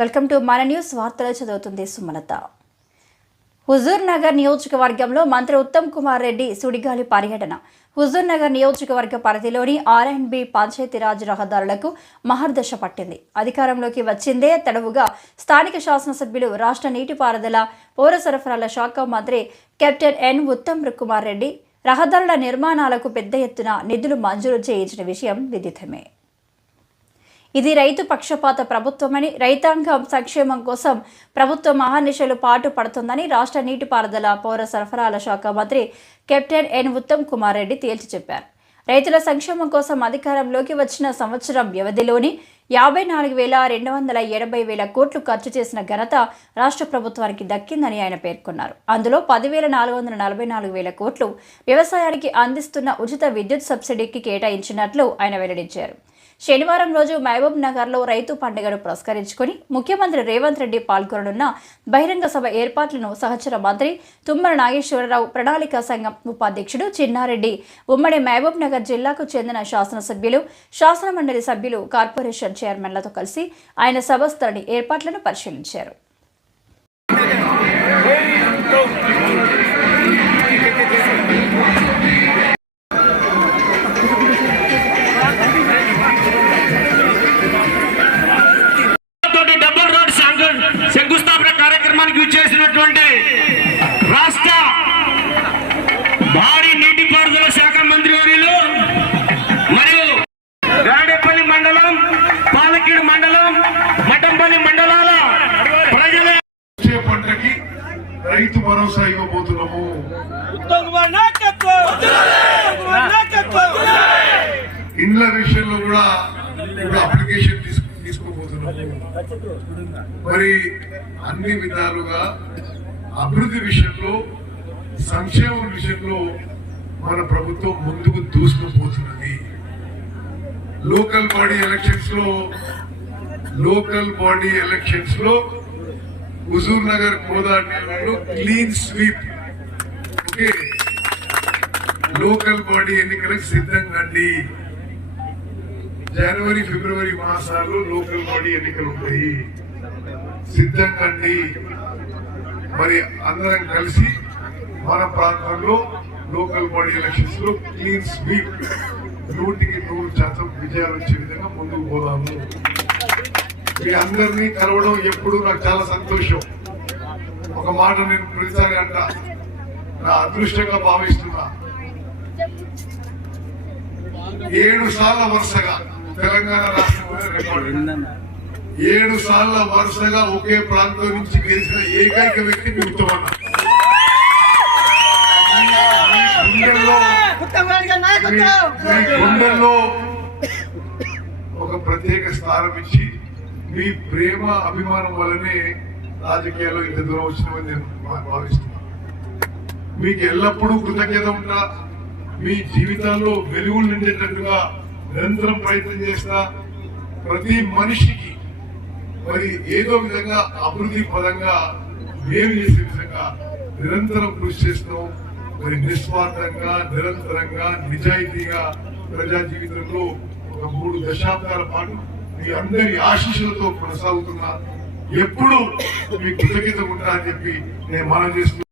Welcome to మన news. వార్తలు చదువుతుంది సుమలత. హుజూర్ నగర్ నియోజకవర్గంలో మంత్రి ఉత్తమ్ కుమార్ రెడ్డి సుడిగాలి పర్యటన. హుజూర్ నగర్ నియోజకవర్గ పరిధిలోని R&B పంచాయతీరాజ్ రహదారులకు మహర్దశ పట్టింది. అధికారంలోకి వచ్చిందే తడవుగా స్థానిక శాసనసభ్యులు, రాష్ట్ర నీటిపారుదల, పౌర సరఫరాల శాఖ మంత్రి కెప్టెన్ ఎన్ ఉత్తమ్ కుమార్ రెడ్డి రహదారుల నిర్మాణాలకు పెద్ద ఎత్తున నిధులు మంజూరు చేయించిన విషయం విదితమే. ఇది రైతు పక్షపాత ప్రభుత్వమని, రైతాంగం సంక్షేమం కోసం ప్రభుత్వం మహానిశలు పాటు పడుతుందని రాష్ట్ర నీటిపారుదల, పౌర సరఫరాల శాఖ మంత్రి కెప్టెన్ ఎన్ ఉత్తమ్ కుమార్ రెడ్డి తేల్చి చెప్పారు. రైతుల సంక్షేమం కోసం అధికారంలోకి వచ్చిన సంవత్సరం వ్యవధిలోని 54,280,000 కోట్లు ఖర్చు చేసిన ఘనత రాష్ట్ర ప్రభుత్వానికి దక్కిందని ఆయన పేర్కొన్నారు. అందులో 10,444,000 కోట్లు వ్యవసాయానికి అందిస్తున్న ఉచిత విద్యుత్ సబ్సిడీకి కేటాయించినట్లు ఆయన వెల్లడించారు. శనివారం రోజు మహబూబ్ నగర్లో రైతు పండుగను పురస్కరించుకుని ముఖ్యమంత్రి రేవంత్ రెడ్డి పాల్గొననున్న బహిరంగ సభ ఏర్పాట్లను సహచర మంత్రి తుమ్మల నాగేశ్వరరావు, ప్రణాళికా సంఘం ఉపాధ్యక్షుడు చిన్నారెడ్డి, ఉమ్మడి మహబూబ్ నగర్ జిల్లాకు చెందిన శాసనసభ్యులు, శాసనమండలి సభ్యులు, కార్పొరేషన్ చైర్మన్లతో కలిసి ఆయన సభస్థలి ఏర్పాట్లను పరిశీలించారు. శంకుస్థాపన కార్యక్రమానికి విచ్చేసినటువంటి రాష్ట్ర భారీ నీటిపారుదల శాఖ మంత్రి వర్యులు మరియు గాడేపల్లి మండలం, పాలకీడు మండలం, మఠంపల్లి మండలాల ప్రజల పంటకి రైతు భరోసా ఇవ్వబోతున్నాము. ఇండ్ల విషయంలో కూడా అప్లికేషన్ తీసుకోబోతున్నాము. మరి అన్ని విధాలుగా అభివృద్ధి విషయంలో, సంక్షేమం విషయంలో మన ప్రభుత్వం ముందుకు దూసుకుపోతున్నది. లోకల్ బాడీ ఎలక్షన్స్ లో హుజూర్ నగర్ కోదాడలో clean sweep. Okay, local body ఎన్నికలకు సిద్ధంగా అండి. జనవరి, ఫిబ్రవరి మాసాల్లో లోకల్ బాడీ ఎన్నికలు ఉంటాయి, సిద్ధంగా అండి. మరి అందరం కలిసి మన ప్రాంతంలో లోకల్ బాడీ ఎలక్షన్స్ లో క్లీన్ స్వీప్ 100% విజయాలు వచ్చే విధంగా ముందుకు పోదాము. మీ అందరినీ కలవడం ఎప్పుడు నాకు చాలా సంతోషం. ఒక మాట నేను ప్రతిసారి అంట, నా అదృష్టంగా భావిస్తున్నా. 7 సార్ల వరుసగా తెలంగాణ రాష్ట్రంలో రికార్డు, 7 సార్ల వరుసగా ఒకే ప్రాంతం నుంచి గెలిచిన ఏకైక వ్యక్తి మీ ఉత్తమన్న. గుండెల్లో ఒక ప్రత్యేక స్థానం ఇచ్చి మీ ప్రేమ, అభిమానం వల్లనే రాజకీయాల్లో ఇంత దూరం వచ్చినామని నేను భావిస్తున్నాను. మీకు ఎల్లప్పుడూ కృతజ్ఞత ఉంటా. మీ జీవితాల్లో వెలుగులు నిండేటట్టుగా నిరంతరం ప్రయత్నం చేస్తా. ప్రతి మనిషికి మరి ఏదో విధంగా అభివృద్ధి పరంగా మేలు చేసే విధంగా నిరంతరం కృషి చేస్తాం. మరి నిస్వార్థంగా, నిరంతరంగా, నిజాయితీగా ప్రజా జీవితంలో ఒక 3 దశాబ్దాల పాటు మీ అందరి ఆశీస్సులతో కొనసాగుతున్నా. ఎప్పుడు మీ కృతజ్ఞత ఉంటా అని చెప్పి నేను మనం చేస్తున్నాను.